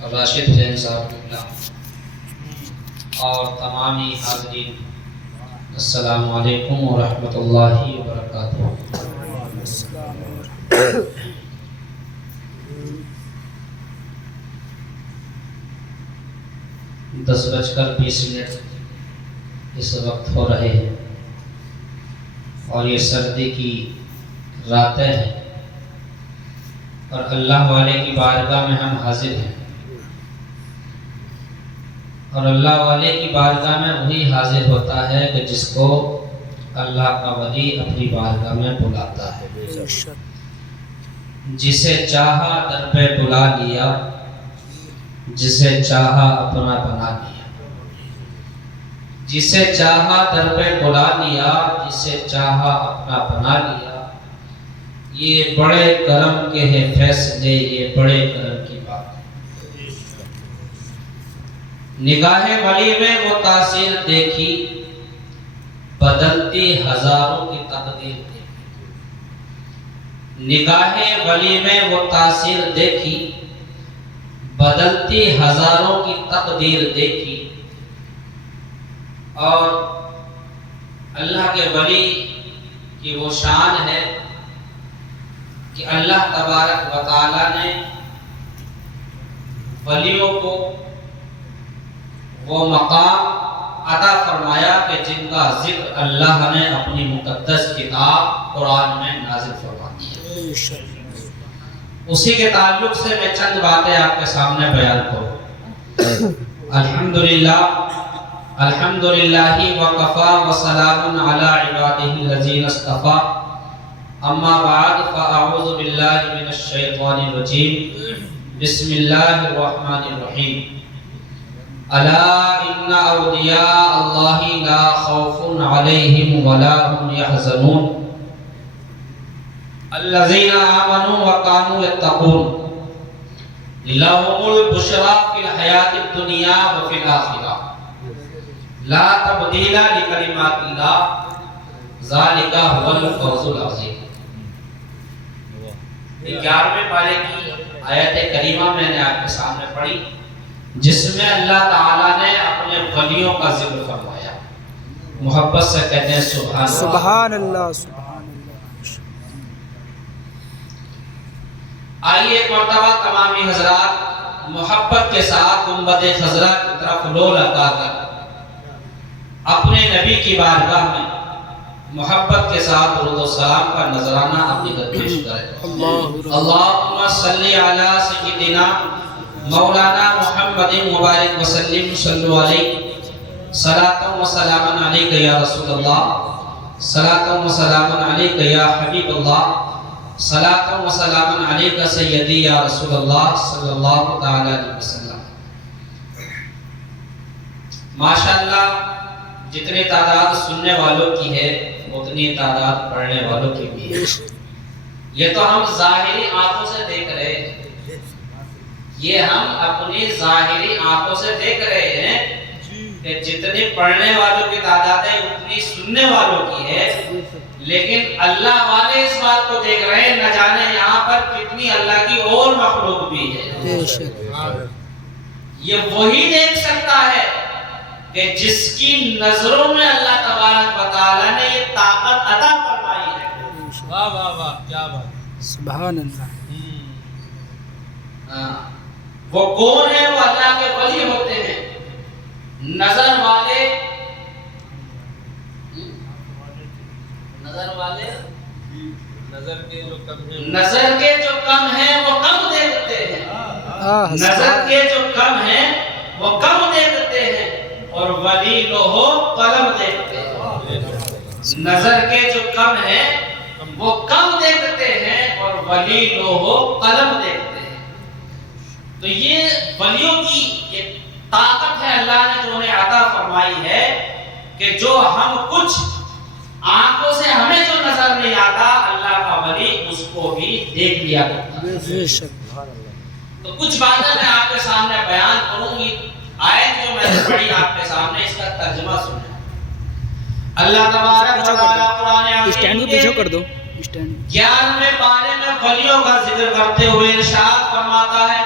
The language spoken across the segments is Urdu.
راشد حسین صاحب اور تمامی حاضرین، السلام علیکم ورحمۃ اللہ وبرکاتہ۔ 10:20 اس وقت ہو رہے ہیں اور یہ سردی کی راتیں ہیں اور اللہ والے کی بارگاہ میں ہم حاضر ہیں، اور اللہ والے کی بارگاہ میں وہی حاضر ہوتا ہے کہ جس کو اللہ کا ولی اپنی بارگاہ میں بلاتا ہے۔ جسے چاہا در پہ بلا لیا، جسے چاہا اپنا بنا لیا، جسے چاہا در پہ بلا لیا، جسے چاہا اپنا بنا لیا۔ یہ بڑے کرم کے ہیں فیصلے، یہ بڑے کرم کی بات ہے۔ نگاہ ولی میں وہ تاثیر دیکھی، بدلتی ہزاروں کی تقدیر دیکھی۔ نگاہ ولی میں وہ تاثیر دیکھی، بدلتی ہزاروں کی تقدیر دیکھی۔ اور اللہ کے ولی کی وہ شان ہے کہ اللہ تبارک و تعالی نے ولیوں کو وہ مقام عطا فرمایا کہ جن کا ذکر اللہ نے اپنی مقدس کتاب قرآن میں نازل فرما دیا۔ اسی کے تعلق سے میں چند باتیں آپ کے سامنے بیان کروں۔ الحمدللہ وکفا وسلام علی عبادہ الذین اصطفیٰ، اما بعد فاعوذ باللہ من الشیطان الرجیم، بسم اللہ الرحمن الرحیم۔ الا ان اولیاء اللہ لا خوف علیہم ولا هم يحزنون الذین آمنوا وكانوا يتقون لهم البشرى في الحیاة الدنیا وفي الآخرة لا تبدیل لکلمات اللہ ذالک هو الفوز العظیم۔ 11ویں پارے کی آیت کریمہ میں نے آپ کے سامنے پڑھی، جس میں اللہ تعالیٰ نے اپنے ولیوں کا ذکر فرمایا۔ محبت سے کہتے ہیں سبحان اللہ۔ آئیے ایک مرتبہ تمامی حضرات محبت کے ساتھ گنبد خضرا کی طرف لو لگا کر اپنے نبی کی بارگاہ میں محبت کے ساتھ درود و سلام کا نذرانہ اپنی درپیش کریں۔ اللہم صلی علی سیدنا مولانا محمد مبارک وسلم، صلو علیہ صلاۃ و سلام علیک یا رسول اللہ، صلاۃ و سلام علیک یا حبیب اللہ، صلاۃ و سلام علیک سیدی یا رسول اللہ صلی اللہ تعالی علیہ وسلم۔ ماشاءاللہ جتنی تعداد سننے والوں کی ہے اتنی تعداد پڑھنے والوں کی بھی ہے۔ یہ تو ہم ظاہری آنکھوں سے دیکھ رہے ہیں، یہ ہم اپنی ظاہری آنکھوں سے دیکھ رہے ہیں کہ جتنی پڑھنے والوں کی تعداد ہے اتنی سننے والوں کی ہے، لیکن اللہ والے اس بات کو دیکھ رہے ہیں نہ جانے یہاں پر کتنی اللہ کی اور مخلوق بھی ہے۔ یہ وہی دیکھ سکتا ہے کہ جس کی نظروں میں اللہ تبارک و تعالی نے یہ طاقت عطا فرمائی ہے۔ واہ واہ واہ، کیا بات، سبحان اللہ۔ وہ کون ہے؟ وہ اللہ کے ولی ہوتے ہیں، نظر والے، نظر والے، نظر کے جو کم ہیں وہ کم دیکھتے ہیں، نظر کے جو کم ہیں وہ کم دیکھتے ہیں، اور ولی لوہو قلم دیکھتے ہیں۔ نظر کے جو کم ہیں وہ کم دیکھتے ہیں اور ولی لوہو قلم دیکھتے ہیں۔ تو یہ ولیوں کی یہ طاقت ہے اللہ نے جو انہیں عطا فرمائی ہے کہ جو ہم کچھ آنکھوں سے ہمیں جو نظر نہیں آتا اللہ کا ولی اس کو بھی دیکھ لیا کرتا ہے۔ تو کچھ باتیں میں آپ کے سامنے بیان کروں گی۔ آیت جو میں نے پڑھی آپ کے سامنے اس کا ترجمہ سنیں۔ اللہ تبارک و تعالی قرآن اسٹینڈ کو پیچھے کر دو۔ 11ویں پارے میں ولیوں کا ذکر کرتے ہوئے ارشاد فرماتا ہے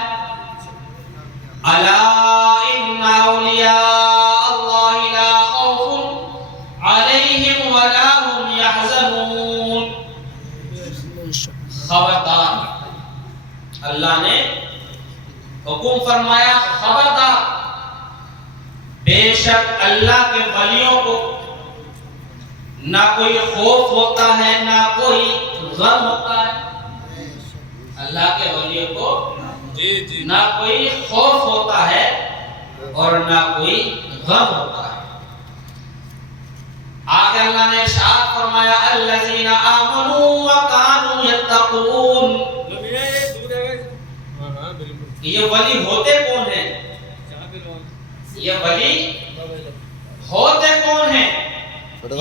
حکم فرمایا خبردار، بے شک اللہ کے ولیوں کو نہ کوئی خوف ہوتا ہے نہ کوئی غم ہوتا ہے۔ اللہ کے ولیوں کو نہ کوئی خوف ہوتا ہے اور نہ کوئی غم ہوتا ہے۔ آگے اللہ نے ارشاد فرمایا الذین آمنوا وکانوا یتقون۔ یہ ولی ہوتے کون ہیں؟ یہ ولی ہوتے کون ہیں؟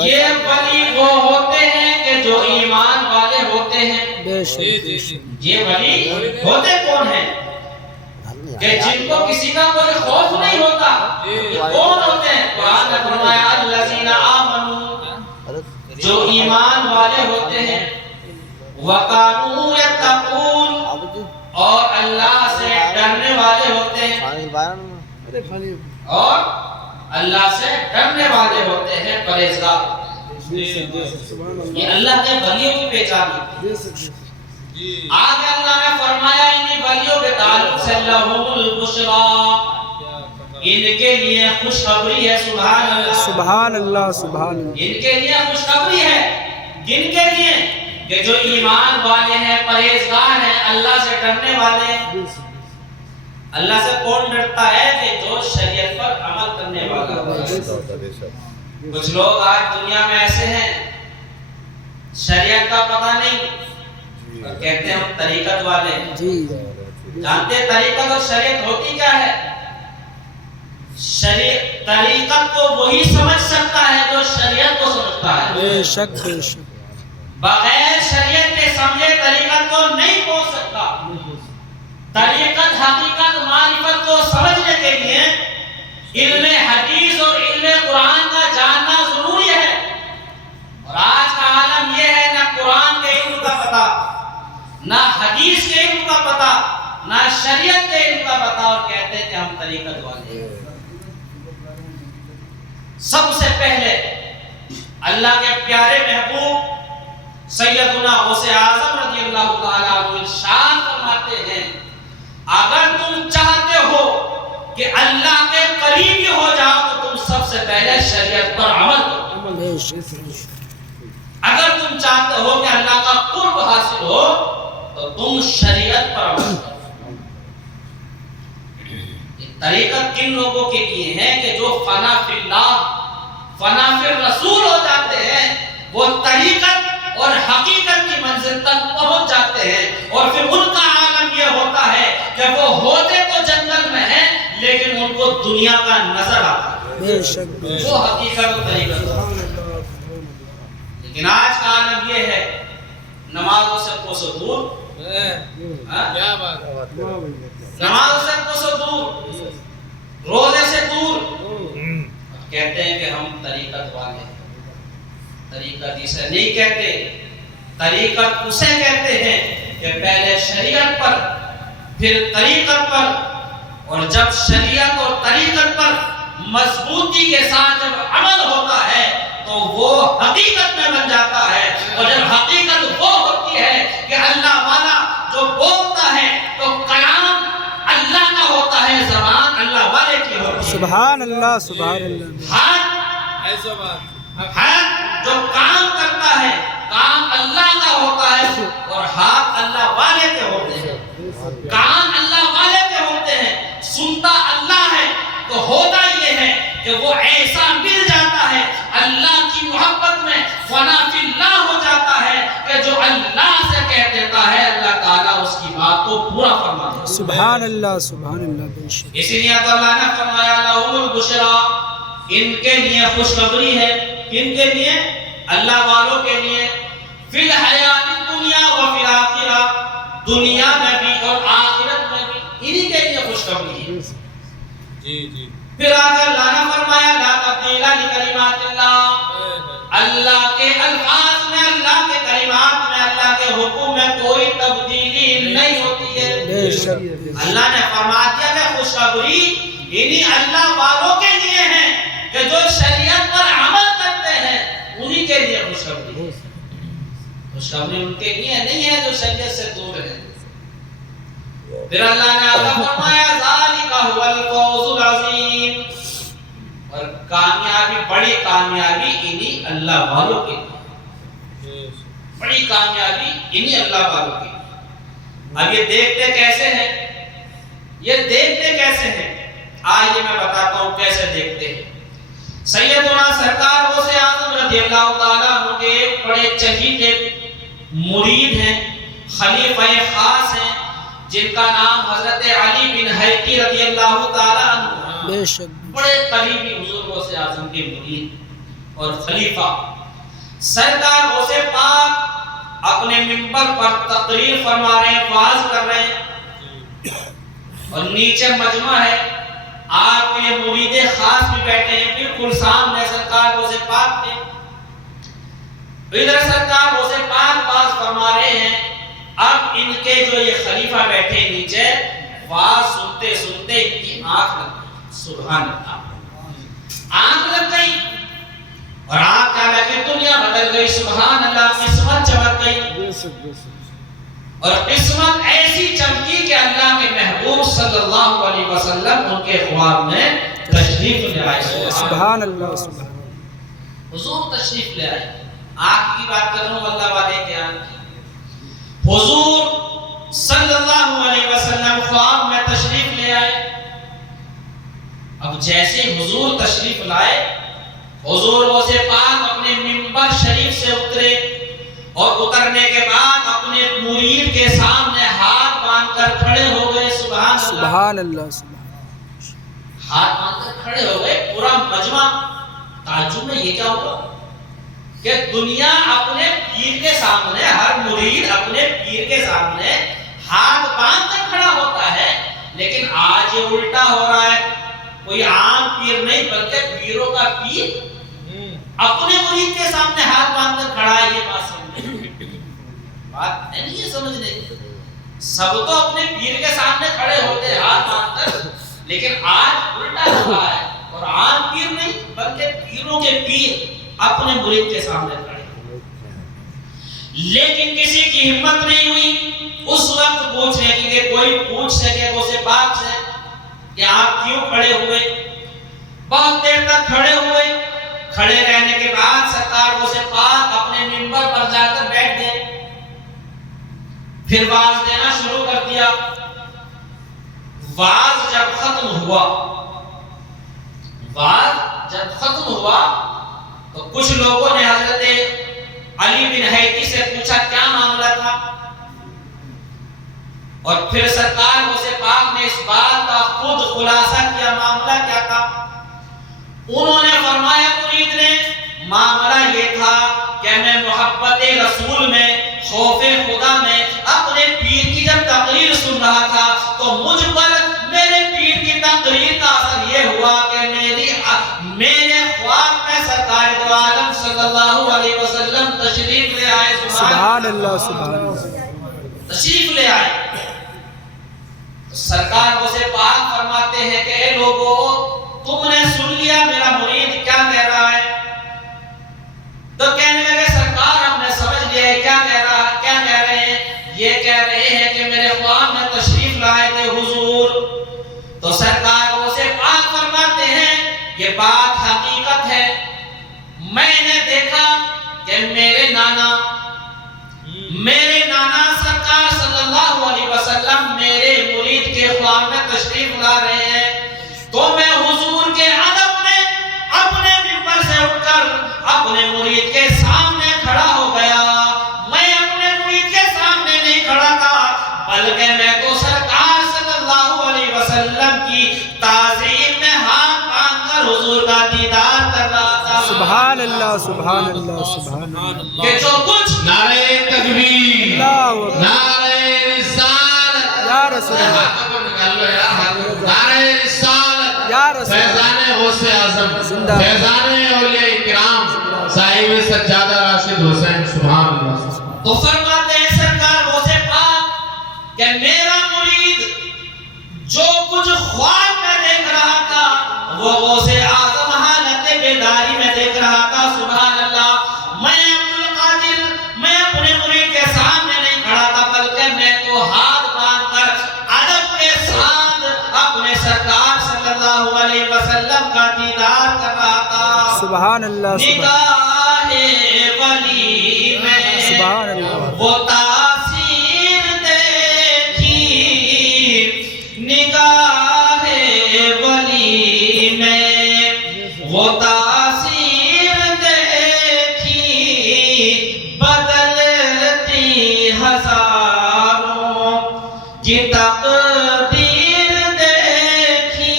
یہ ولی وہ ہوتے ہیں کہ جو ایمان والے ہوتے ہیں۔ یہ ولی ہوتے کون ہیں؟ کہ جن کو کسی کا کوئی خوف نہیں ہوتا۔ کون ہوتے ہیں؟ قرآن نے فرمایا الذین آمنوا، جو ایمان والے ہوتے ہیں، وَقَانُوا يَتَّقُونَ، اور اللہ سے ڈرنے والے ہوتے ہیں، اور اللہ سے ڈرنے والے ہوتے ہیں، پرہیزگار۔ یہ اللہ کے ولیوں کی پہچان ہے۔ آگے اللہ نے فرمایا انہی ولیوں کے تعلق سے لَهُمُ الْبُشْرَىٰ، ان کے لیے خوشخبری ہے۔ سبحان اللہ، سبحان اللہ، سبحان اللہ۔ ان کے لیے خوشخبری ہے۔ کن کے لیے؟ کہ جو ایمان والے ہیں، پرہیزگار ہیں، اللہ سے ڈرنے والے ہیں۔ اللہ سے کون ڈرتا ہے؟ کہ جو شریعت پر عمل کرنے والا ہے۔ کچھ لوگ آج دنیا میں ایسے ہیں، شریعت کا پتہ نہیں، اور کہتے ہیں ہم طریقت والے ہیں۔ جانتے ہیں طریقت اور شریعت ہوتی کیا ہے؟ طریقت کو وہی سمجھ سکتا ہے جو شریعت کو سمجھتا ہے۔ بے شک بے شک۔ بغیر شریعت کے سمجھے طریقت کو نہیں پہنچ سکتا۔ طریقت، حقیقت، معرفت کو سمجھنے کے لیے علم حدیث اور علم قرآن کا جاننا ضروری ہے۔ اور آج کا عالم یہ ہے، نہ قرآن کے علم کا پتہ، نہ حدیث کے علم کا پتہ، نہ شریعت کے علم کا پتہ، اور کہتے ہیں کہ ہم طریقت والے ہیں۔ سب سے پہلے اللہ کے پیارے محبوب سیدنا غوث اعظم رضی اللہ تعالیٰ عنہ ارشاد فرماتے ہیں اگر تم چاہتے ہو کہ اللہ کے قریب ہو جاؤ تو تم سب سے پہلے شریعت پر عمل کرو۔ اگر تم چاہتے ہو کہ اللہ کا قرب حاصل ہو تو تم شریعت پر عمل کرو۔ طریقت کن لوگوں کے لیے ہے کہ جو فنا فی اللہ، فنا فی الرسول ہو جاتے ہیں، وہ طریقت اور حقیقت کی منزل تک پہنچ جاتے ہیں، اور پھر ان کا عالم یہ ہوتا ہے کہ وہ ہوتے تو جنگل میں ہیں لیکن ان کو دنیا کا نظر آتا ہے، وہ حقیقت اور طریقت ہوتا ہے۔ لیکن آج کا عالم یہ ہے، نمازوں سے کوسوں دور، نمازوں سے کوسوں دور، روزے سے دور، کہتے ہیں کہ ہم طریقت والے ہیں۔ طریقت اسے نہیں کہتے، طریقت اسے کہتے ہیں کہ پہلے شریعت پر پھر طریقت پر، اور جب شریعت اور طریقت پر مضبوطی کے ساتھ جب عمل ہوتا ہے تو وہ حقیقت میں بن جاتا ہے، اور جب حقیقت وہ ہوتی ہے کہ اللہ والا جو بولتا ہے تو کلام اللہ کا ہوتا ہے، زبان اللہ والے کی ہوتی ہے۔ سبحان اللہ، سبحان اللہ۔ ہاتھ جو کام کرتا ہے کام اللہ کا ہوتا ہے، اور ہاتھ اللہ والے کے ہوتے ہیں، کان اللہ والے کے ہوتے ہیں، سنتا اللہ ہے۔ تو ہوتا یہ ہے کہ وہ ایسا مل جاتا ہے اللہ کی محبت میں، فنا فی اللہ ہو جاتا ہے کہ جو اللہ سے کہہ دیتا ہے اللہ تعالیٰ اس کی بات کو پورا فرما دیتا ہے۔ سبحان اللہ، سبحان اللہ۔ بے شک۔ اسی لیے اللہ نے فرمایا لَهُمُ الْبُشْرَىٰ، ان کے لیے خوشخبری ہے۔ کن کے لیے؟ اللہ والوں کے لیے، فی الحیات الدنیا و فی الآخرہ، دنیا میں بھی اور آخرت میں بھی انہی کے لیے خوشخبری ہے۔ جی پھر آگے اللہ نے فرمایا لا تبدیل لکلمات اللہ، اللہ کے الفاظ میں، اللہ کے کلمات میں، اللہ کے حکم میں کوئی تبدیلی نہیں ہوتی ہے۔ اللہ نے فرما دیا کہ خوشخبری انہی اللہ والوں کے لیے ہے کہ جو شریعت پر عمل کرتے ہیں، انہی کے لیے خوشخبری ہے۔ خوشخبری ان کے لیے نہیں ہے جو شریعت سے دور ہے۔ پھر اللہ نے آگے فرمایا ذالک هو الفوز العظیم، اور کامیابی، بڑی کامیابی انہی اللہ والوں کی، بڑی کامیابی انہی اللہ والوں کی۔ اب یہ دیکھتے کیسے ہیں؟ یہ دیکھتے کیسے ہیں؟ آئیے میں بتاتا ہوں کیسے دیکھتے ہیں۔ سیدنا سرکار غوث اعظم رضی اللہ تعالیٰ عنہ کے بڑے چہیتے مرید ہیں، خلیفہ خاص ہیں، جن کا نام حضرت علی بن حیقی رضی اللہ تعالیٰ عنہ ہے، بے شک بڑے قریبی حضور غوث اعظم کے مرید اور خلیفہ۔ سرکار غوث پاک اپنے منبر پر تقریر فرما رہے ہیں، واعظ کر رہے ہیں، اور نیچے مجمع ہے، آپ کے مرید خاص بھی بیٹھے ہیں بالکل سامنے سرکار غوث پاک کے۔ ادھر سرکار غوث پاک واعظ فرما رہے ہیں، اب ان کے جو یہ خلیفہ بیٹھے نیچے واعظ سنتے سنتے ان کی آنکھ لگ گئی، سبحان اللہ، آنکھ لگ گئی، اور آنکھ کیا لگی؟ دنیا بدل گئی، سبحان اللہ، قسمت چمک گئی، اور قسمت ایسی چمکی کہ اللہ کے محبوب صلی اللہ علیہ وسلم ان کے خواب میں تشریف لے آئے، سبحان اللہ، سبحان اللہ، حضور تشریف لے آئے۔ آنکھ کی بات کر رہا ہوں، اللہ والے کے آنکھ کی، حضور صلی اللہ علیہ وسلم خواب میں تشریف لے آئے۔ اب جیسے حضور تشریف لائے، حضور غوث پاک اپنے منبر شریف سے اترے، اور اترنے کے بعد اپنے مرید کے سامنے ہاتھ باندھ کر کھڑے ہو گئے، سبحان اللہ، سبحان اللہ، ہاتھ باندھ کر کھڑے ہو گئے۔ پورا مجمع تعجب میں، یہ کیا ہوا کہ دنیا اپنے پیر کے سامنے، ہر مرید اپنے پیر کے سامنے ہاتھ باندھ کر کھڑا ہوتا ہے، لیکن آج یہ الٹا ہو رہا ہے، کوئی عام پیر نہیں بلکہ پیروں کا پیر اپنے مرید کے سامنے ہاتھ باندھ کر کھڑا ہے۔ یہ بات بات نہیں ہے سمجھنے کی، سب تو اپنے پیر کے سامنے کھڑے ہوتے ہیں ہاتھ باندھ کر، لیکن آج الٹا ہو رہا ہے، اور عام پیر نہیں بلکہ پیروں کے پیر اپنے مرید کے سامنے کھڑے ہوئے۔ لیکن کسی کی ہمت نہیں ہوئی اس وقت پوچھنے کی کہ کوئی پوچھ سکے غوث پاک سے کہ آپ کیوں کھڑے ہوئے؟ بہت دیر تک کھڑے ہوئے، کھڑے رہنے کے بعد سرکار غوث پاک اپنے منبر پر جا کر بیٹھ گئے، پھر واعظ دینا شروع کر دیا۔ واعظ جب ختم ہوا تو کچھ لوگوں نے حضرت علی بن حیقی سے پوچھا کیا معاملہ تھا، اور پھر سرکار غوث پاک نے اس بات کا خود خلاصہ کیا معاملہ کیا تھا۔ انہوں نے فرمایا مرید نے، معاملہ یہ تھا کہ میں محبت رسول میں، خوف خدا میں اپنے پیر کی جب تقریر سن رہا تھا تو مجھ پر میرے پیر کی تقریر کا اثر یہ ہوا کہ میرے خواب میں سرکار دو عالم صلی اللہ علیہ وسلم تشریف لے آئے، سبحان اللہ، سبحان اللہ، تشریف لے آئے۔ سرکار غوث پاک فرماتے ہیں کہ اے لوگوں، تم نے سن لیا میرا مرید کیا کہہ رہا ہے؟ تو کہنے لگے سرکار ہم نے سمجھ لیا ہے کیا کہہ رہے ہیں؟ یہ کہہ رہے ہیں کہ میرے خواب میں تشریف لائے تھے حضور۔ تو سرکار غوث پاک فرماتے ہیں یہ بات حقیقت ہے، میں نے دیکھا کہ میرے نانا سرکار صلی اللہ علیہ وسلم میرے مرید کے خواب میں تشریف لا رہے ہیں، تو میں حضور کے ادب میں اپنے منبر سے اٹھ کر اپنے مرید کے سامنے کھڑا ہو گیا۔ میں اپنے مرید کے سامنے نہیں کھڑا تھا بلکہ میں تو سرکار صلی اللہ علیہ وسلم کی تعظیم میں ہاتھ باندھ کر حضور کا دیدار کر رہا تھا۔ سبحان اللہ، سبحان اللہ، سبحان اللہ، کہ جو کچھ نعرہ تکبیر، نعرہ رسالت، یا رسول اللہ، نعرہ رسالت، یا رسول اللہ، فیضان غوث اعظم، فیضان اولیاء کرام، صاحب سجادہ راشد حسین، سبحان اللہ۔ تو فرماتے ہیں سرکار غوث پاک کہ میرا مرید جو کچھ خواب میں دیکھ رہا تھا وہ غوث اعظم حالت بیداری میں دیکھ رہا تھا، سبحان اللہ۔ میں عبدالقادر، میں اپنے مرید کے سامنے نہیں کھڑا تھا بلکہ میں تو ہاتھ باندھ کر سرکار صلی اللہ علیہ وسلم کا دیدار کر رہا تھا. سبحان اللہ نگاہ ولی میں سبحان اللہ وہ تاثیر دیکھی، نگاہ ولی میں وہ تاثیر دیکھی، بدلتی ہزاروں کی تقدیر دیکھی،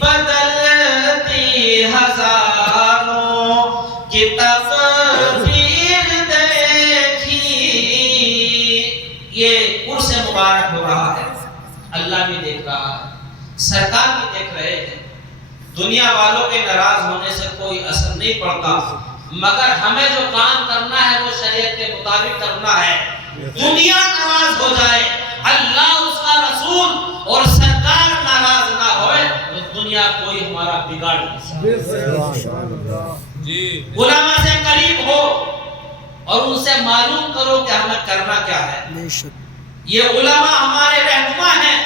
بدلتی ہزاروں کی تقدیر دیکھی. یہ عرس مبارک ہو رہا ہے، اللہ بھی دیکھ رہا ہے، سرکار بھی دیکھ رہے ہیں. دنیا والوں کے ناراض ہونے سے کوئی اثر نہیں پڑتا، مگر ہمیں جو کام کرنا ہے وہ شریعت کے مطابق کرنا ہے. دنیا ناراض ہو جائے، اللہ اس کا رسول اور سرکار ناراض نہ ہوئے تو دنیا کوئی ہمارا بگاڑ نہیں سکتا. علماء سے قریب ہو اور ان سے معلوم کرو کہ ہمیں کرنا کیا ہے. بے شک یہ علماء ہمارے رہنما ہیں،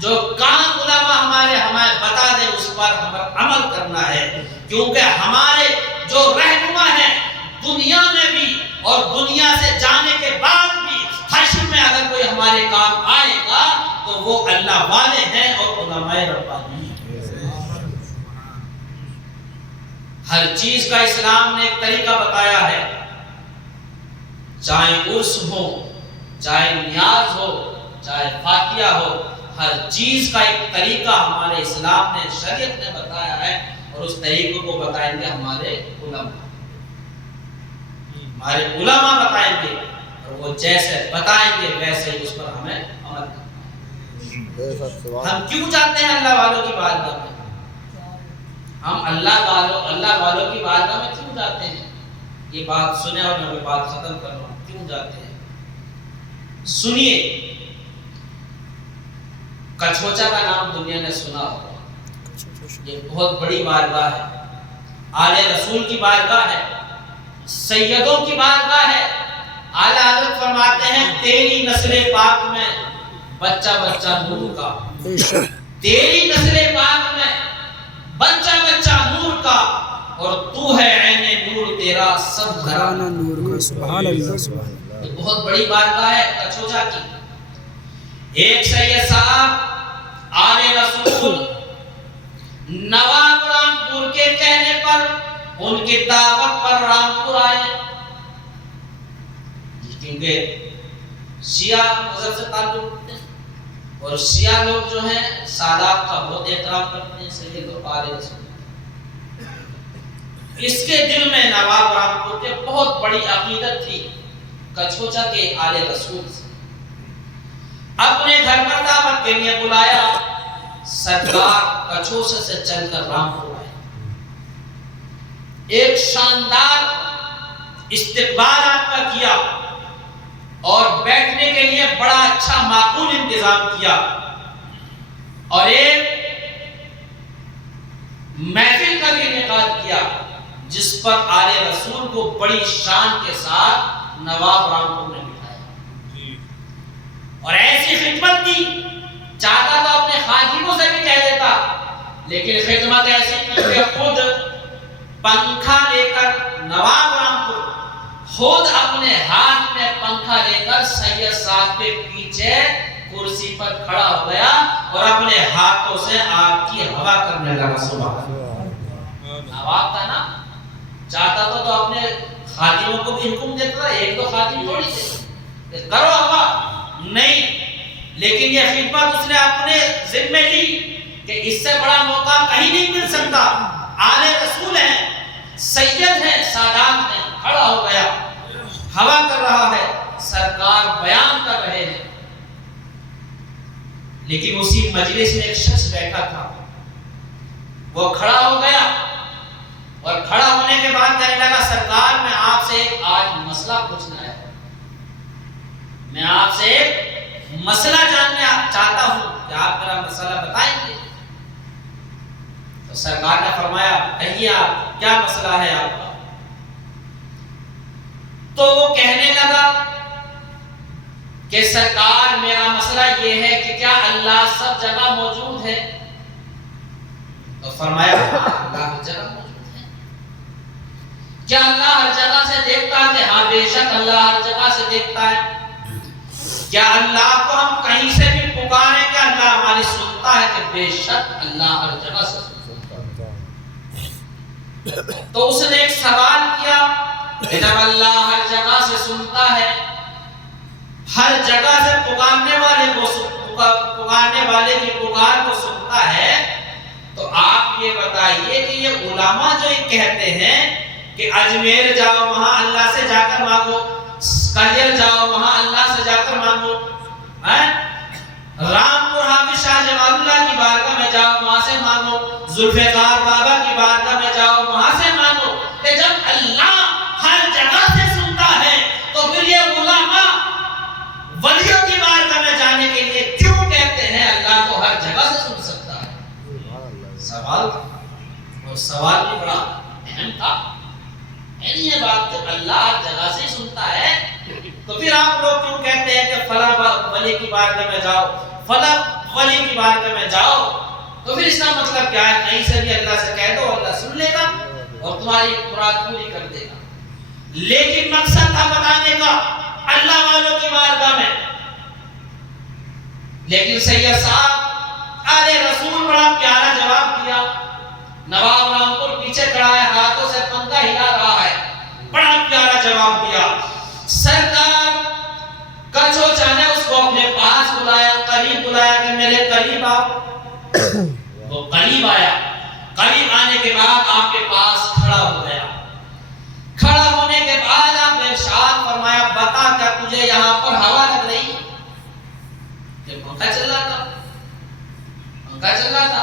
جو کام علماء ہمیں بتا دیں اس پر ہمیں عمل کرنا ہے. کیونکہ ہمارے جو رہنما ہیں دنیا میں بھی اور دنیا سے جانے کے بعد بھی حشر میں اگر کوئی ہمارے کام آئے گا تو وہ اللہ والے ہیں اور علماء ربانی ہیں. ہر چیز کا اسلام نے ایک طریقہ بتایا ہے، چاہے عرس ہو، چاہے نیاز ہو، چاہے فاتحہ ہو، ہر چیز کا ایک طریقہ ہمارے اسلام نے، شریعت نے بتایا ہے. اور اس طریقے کو بتائیں گے ہمارے علماء بتائیں گے، اور وہ جیسے بتائیں گے ویسے اس پر ہمیں عمل کرنا ہے. ہم کیوں جاتے ہیں اللہ والوں کی بارگاہ میں؟ ہم اللہ والوں کی بارگاہ میں کیوں جاتے ہیں؟ یہ بات سنیں اور میں بات ختم کر رہا ہوں. کیوں جاتے ہیں سنیے. کچھوچا کا نام دنیا نے سنا ہوگا. یہ بہت بڑی بارگاہ ہے، آل رسول کی بارگاہ ہے، سیدوں کی بارگاہ ہے. اعلیٰ حضرت فرماتے ہیں تیری نسل پاک میں بچہ بچہ نور کا، تیری نسل پاک میں بچہ بچہ نور کا، اور تو ہے عین نور تیرا سب گھرانہ نور کا. سبحان اللہ سبحان اللہ. یہ بہت بڑی بارگاہ ہے کچھوچا کی. ایک سید صاحب آل رسول نواب رامپور کے کہنے پر ان کی دعوت پر رامپور آئے، کیونکہ شیعہ مذہب سے تعلق رکھتے ہیں اور شیعہ لوگ جو ہیں سادات کا بہت احترام کرتے ہیں، سید و آل رسول. اس کے دل میں نواب رامپور کے بہت بڑی عقیدت تھی کچھوچا کے آل رسول سے. اپنے گھر پر دعوت کے لیے بلایا، سرکار کچھوچے سے چل کر رامپور آئے. ایک شاندار استقبال آپ کا کیا اور بیٹھنے کے لیے بڑا اچھا معقول انتظام کیا، اور ایک محفل کا بھی انعقاد کیا جس پر آل رسول کو بڑی شان کے ساتھ نواب رامپور نے بٹھایا اور ایسی خدمت کی. چاہتا تو اپنے خادموں سے بھی کہہ دیتا، لیکن خدمت ایسی کی کہ خود پنکھا لے کر نواب رامپور خود اپنے ہاتھ میں پنکھا لے کر سید صاحب کے پیچھے کرسی پر کھڑا ہو گیا اور اپنے ہاتھوں سے آگ کی ہوا کرنے لگا. سبحان اللہ. نواب تھا نا، چاہتا تو اپنے خادموں کو بھی حکم دیتا تھا، ایک دو خادم تھوڑی تھے کرو ہوا نہیں، لیکن یہ خدمت اس نے اپنے ذمہ لی کہ اس سے بڑا موقع کہیں نہیں مل سکتا. آل رسول ہیں، سید ہیں، سادات ہیں. کھڑا ہو گیا، ہوا کر رہا ہے، سرکار بیان کر رہے ہیں. لیکن اسی مجلس میں ایک شخص بیٹھا تھا، وہ کھڑا ہو گیا اور کھڑا ہونے کے بعد کہنے لگا سرکار میں آپ سے ایک آج مسئلہ پوچھنا ہے، میں آپ سے ایک مسئلہ جاننا چاہتا ہوں کہ آپ میرا مسئلہ بتائیں گے. تو سرکار نے فرمایا کہیے آپ کیا مسئلہ ہے آپ کا. تو وہ کہنے لگا کہ سرکار میرا مسئلہ یہ ہے کہ کیا اللہ سب جگہ موجود ہے؟ تو فرمایا اللہ ہر جگہ موجود ہے۔ کیا اللہ ہر جگہ سے دیکھتا ہے؟ کہ ہاں بے شک اللہ ہر جگہ سے دیکھتا ہے۔ کیا اللہ کو ہم کہیں سے بھی پکاریں کہ اللہ ہماری سنتا ہے؟ کہ بے شک اللہ ہر جگہ سے سنتا ہے۔ تو اس نے ایک سوال کیا کہ جب اللہ ہر جگہ سے سنتا ہے، ہر جگہ سے پکارنے والے کی پکار کو سنتا ہے، تو آپ یہ بتائیے کہ یہ علماء جو کہتے ہیں کہ اجمیر جاؤ وہاں اللہ سے جا کر مانگو، کلیل جاؤ وہاں اللہ سے جا کر مانگو، رامپور حافظ شاہ جمال اللہ کی بارگاہ میں جاؤ وہاں سے مانگو، ذوالفقار بابا کی بارگاہ میں جاؤ وہاں سے مانگو، کہ جب اللہ ہر جگہ سے سنتا ہے تو پھر یہ علماء ولیوں کی بارگاہ میں جانے کے لیے کیوں کہتے ہیں اللہ تو ہر جگہ سے سن سکتا ہے؟ سوال، اور سوال بھی بڑا اہم تھا۔ یعنی یہ بات کہ اللہ ہر جگہ سے سنتا ہے، تو پھر آپ لوگ کیوں کہتے ہیں کہ فلاں ولی کی بارگاہ میں جاؤ، فلاں ولی کی بارگاہ میں جاؤ؟ تو پھر اس کا مطلب کیا ہے؟ کہیں سے بھی اللہ سے کہہ دو، اللہ سن لے گا اور تمہاری مراد پوری کر دے گا۔ لیکن مقصد تھا بتانے کا اللہ والوں کی بارگاہ میں۔ لیکن سید صاحب آل رسول بڑا پیارا جواب دیا۔ نواب رامپور پیچھے کھڑا ہے، ہاتھوں سے پنکھا ہلا رہا ہے، بڑا پیارا جواب دیا۔ سرکار کا جو چاہے اس کو اپنے پاس بلایا، قریب بلایا کہ میرے قریب آؤ۔ وہ قریب آیا، قریب آنے کے بعد آپ کے پاس کھڑا ہو گیا۔ کھڑا ہونے کے بعد آپ نے ارشاد فرمایا بتا کیا تجھے یہاں پر ہوا لگ رہی؟ جب پنکھا چل رہا تھا، پنکھا چل رہا تھا،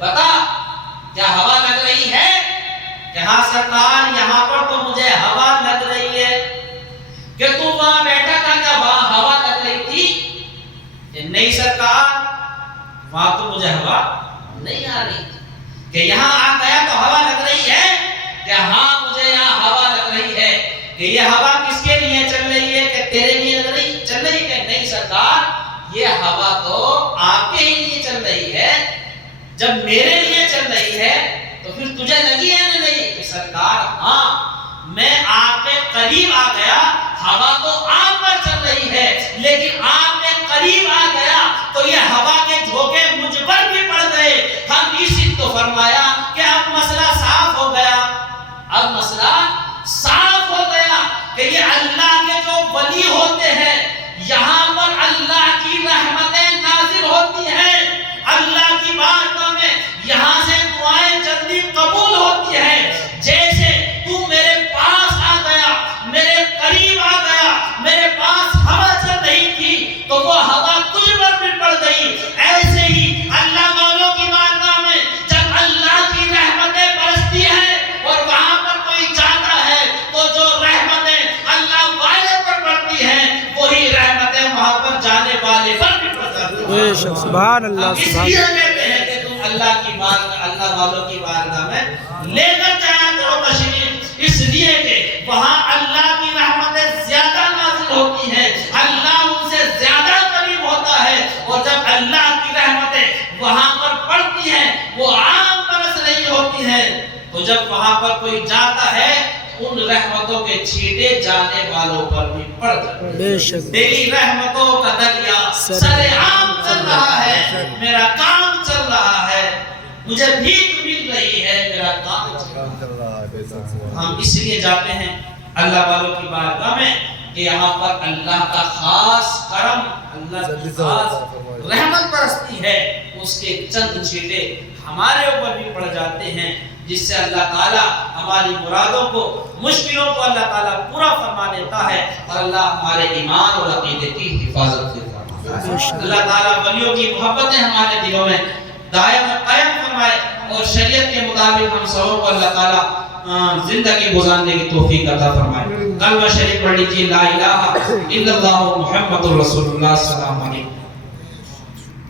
بتا کیا ہوا لگ رہی ہے؟ کہ ہاں سرکار یہاں پر تو مجھے ہوا لگ رہی ہے۔ کہ تو وہاں بیٹھا تھا کیا وہاں ہوا لگ رہی تھی؟ کہ نہیں سرکار وہاں تو مجھے ہوا نہیں آ رہی تھی۔ کہ یہاں آ گیا تو ہوا لگ رہی ہے؟ کہ ہاں مجھے یہاں ہوا لگ رہی ہے۔ کہ یہ ہوا کس کے لیے چل رہی ہے؟ کہ تیرے لیے لگ رہی چل رہی ہے؟ کہ نہیں سرکار یہ ہوا تو آپ کے ہی لیے چل رہی ہے۔ جب میرے لیے چل رہی ہے تو پھر تجھے لگی ہے یا نہیں؟ کہ سرکار ہاں میں آپ کے قریب آ گیا، ہوا تو آپ پر چل رہی ہے، لیکن آپ کے قریب آ گیا تو یہ ہوا کے جھونکے مجھ پر بھی پڑ گئے۔ ہم اسی تو فرمایا کہ اب مسئلہ صاف ہو گیا، اب مسئلہ صاف ہو گیا کہ یہ اللہ کے جو ولی ہوتے ہیں یہاں پر اللہ کی رحمتیں نازل ہوتی ہیں، اللہ کی بارگاہ میں یہاں سے دعائیں جلدی قبول ہوتی ہیں۔ جیسے تو میرے پاس آ گیا، میرے قریب آ گیا، میرے پاس ہوا چل رہی تھی تو وہ ہوا تجھ پر بھی پڑ گئی، ایسے ہی اللہ والوں کی بارگاہ میں جب اللہ کی رحمتیں برستی ہیں اور وہاں پر کوئی جاتا ہے تو جو رحمتیں اللہ والے پر پڑتی ہیں وہی رحمتیں وہاں پر جانے والے پر بھی پڑ جاتی ہیں۔ بے شک سبحان اللہ اس سبحان لیے اللہ۔ کہتے ہیں کہ تم اللہ کی بارگاہ، اللہ والوں کی بارگاہ میں لے کر جایا کرو تشریف، اس لیے کہ وہاں اللہ کی رحمتیں زیادہ نازل ہوتی ہیں، اللہ ان سے زیادہ قریب ہوتا ہے، اور جب اللہ کی رحمتیں وہاں پر پڑتی ہیں وہ عام برس رہی ہوتی ہیں، تو جب وہاں پر کوئی جاتا ہے ان رحمتوں کے چھینٹے جانے والوں پر بھی پڑ جاتے ہیں۔ بے شک تیری رحمتوں کا دریا سرعام چل رہا ہے، میرا کام چل رہا ہے، مجھے بھیک مل رہی ہے، میرا کام چل رہا ہے۔ ہم اس لیے جاتے ہیں اللہ والوں کی بارگاہ میں کہ یہاں پر اللہ کا خاص کرم، اللہ کی خاص رحمت برستی ہے، اس کے چند چھینٹے ہمارے اوپر بھی پڑ جاتے ہیں، جس سے اللہ تعالیٰ ہماری مرادوں کو، مشکلوں کو اللہ تعالیٰ پورا فرما دیتا ہے، اور اللہ ہمارے ایمان اور عقیدے کی حفاظت فرماتا ہے۔ اللہ تعالیٰ ولیوں کی محبتیں ہمارے دلوں میں دائم قائم فرمائے، اور شریعت کے مطابق ہم سبوں کو اللہ تعالیٰ زندگی گزارنے کی توفیق عطا فرمائے۔ کلمہ شریف پڑھ لیجیے، لا الہ الا اللہ محمد رسول اللہ صلی اللہ علیہ وسلم۔